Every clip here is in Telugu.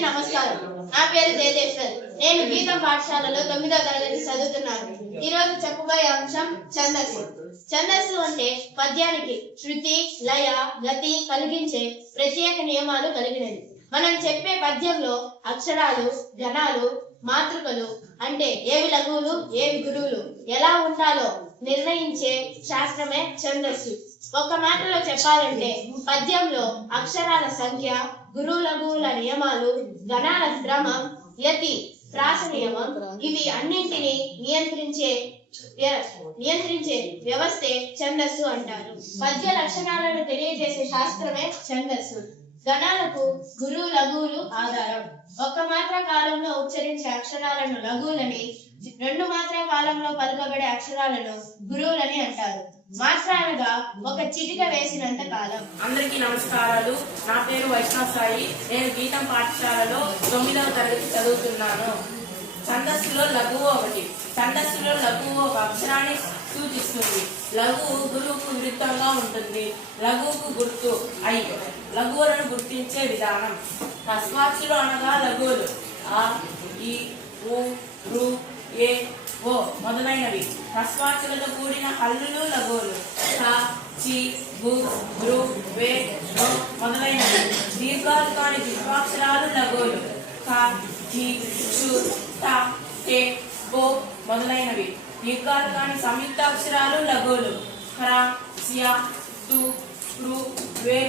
నమస్కారం. నా పేరు దేదేశ్వర్ నేను గీతం పాఠశాలలో తొమ్మిదో తరగతి చదువుతున్నాను. ఈ రోజు చెప్పబోయే అంశం ఛందస్సు. ఛందస్సు అంటే పద్యానికి శృతి లయ గతి కలిగించే ప్రత్యేక నియమాలు కలిగినది. మనం చెప్పే పద్యంలో అక్షరాలు గణాలు మాతృకలు అంటే ఏవి లఘువులు ఏవి గురువులు ఎలా ఉండాలో నిర్ణయించే శాస్త్రమే ఛందస్సు. ఒక మాటలో చెప్పాలంటే పద్యంలో అక్షరాల సంఖ్య గురు లఘువుల నియమాలు గణాల క్రమం యతి ప్రాస నియమం ఇవి అన్నింటినీ నియంత్రించే నియంత్రించే వ్యవస్థే ఛందస్సు అంటారు. పద్య లక్షణాలను తెలియజేసే శాస్త్రమే ఛందస్సు. గణాలకు గురువు లఘువులు ఆధారం. ఒక్క మాత్ర కాలంలో ఉచ్చరించే అక్షరాలను లఘువులని రెండు మాత్ర కాలంలో పలుకబడే అక్షరాలను గురువులని అంటారు. మాత్ర అనగా ఒక చిటిక వేసినంత కాలం. అందరికీ నమస్కారాలు. నా పేరు వైష్ణవ సాయి. నేను గీతం పాఠశాలలో తొమ్మిదవ తరగతి చదువుతున్నాను. ఛందస్సులో లఘువు ఒకటి. ఛందస్సులో లఘువు ఒక అక్షరాన్ని సూచిస్తుంది. లఘువు గురువుకు విరుద్ధంగా ఉంటుంది. లఘువుకు గుర్తు ఐ. లఘువులను గుర్తించే విధానం. హస్వాక్షులు అనగా లఘువులు. ఆ ఈ ఉ రు ఏ ఓ మొదలైనవి హ్రస్వాక్షులతో కూడిన హల్లులు లఘువులు. ట చి గు రు వే రో మొదలైనవి. దీర్ఘాలు కాని దీర్ఘాక్షరాలు లఘువులు. క జి చు ట టే బో మొదలైనవి. దీర్ఘాలు కాని సంయుక్తాక్షరాలు లఘువులు. హ్ర స్య తు రు వే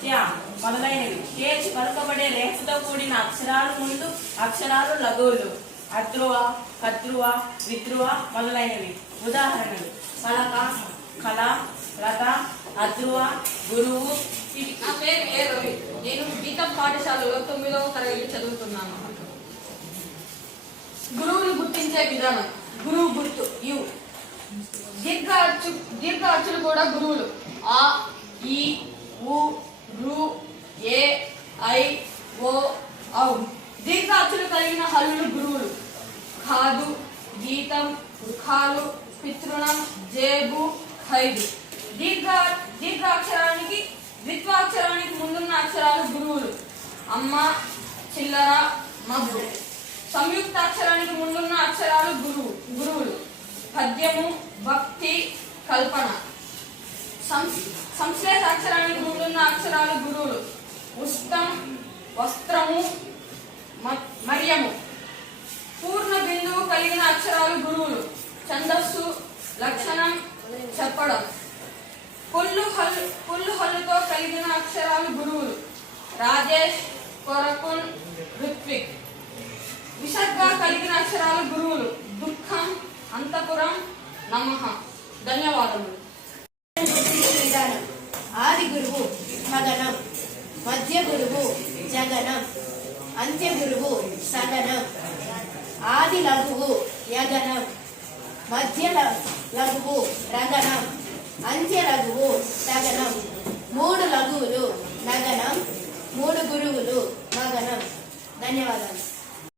త్య. మొదలైనవి కేచి పలుకబడే రేఖతో కూడిన అక్షరాలు ముందు అక్షరాలు లఘువులు. అధ్రువ కద్రువ విద్రువ మొదలైనవి. ఉదాహరణలు. పలక కళ లత అధ్రువ గురువు. నా పేరు ఏ రవి. నేను గీతం పాఠశాలలో తొమ్మిదవ తరగతి చదువుతున్నాను. గురువును గుర్తించే విధానం. గురువు గుర్తు. యు. దీర్ఘ అచ్చు దీర్ఘ అచ్చులు కూడా గురువులు. ఆ ఈ ఉ రు ఏ ఐ ఓ ఔ దీర్ఘ అచ్చులు కలిగిన హల్లులు గురువులు ఖాదు గీతం రుఖాలు పితృణం జేబు ఖైదు. దీర్ఘ దీర్ఘాక్షరానికి ద్విత్వాక్షరానికి ముందున్న అక్షరాలు గురువులు. అమ్మ చిల్లర మగ్గు సంయుక్త అక్షరానికి ముందున్న అక్షరాలు గురువు గురువులు. పద్యము భక్తి కల్పన. సంశ్లేష అక్షరానికి ముందున్న అక్షరాలు గురువులు. ఉష్టం వస్త్రము మ- మరియము. అక్షరాలు గురువులు. ఛందస్సు లక్షణం చెప్పడం. పుల్లు హల్లు పుల్లు హల్లుతో కలిగిన అక్షరాలు గురువులు. రాజేష్ కొరకున్ ఋత్విక్. విసర్గా కలిగిన అక్షరాలు గురువులు. దుఃఖం అంతపురం నమః. ధన్యవాదములు. విధానం ఆది గురువు మగనం మధ్య గురువు జగనం. అంత్య గురువు సగనం ఆది లఘువు యగనం మధ్య లఘువు రగనం అంత్య లఘువు తగనం.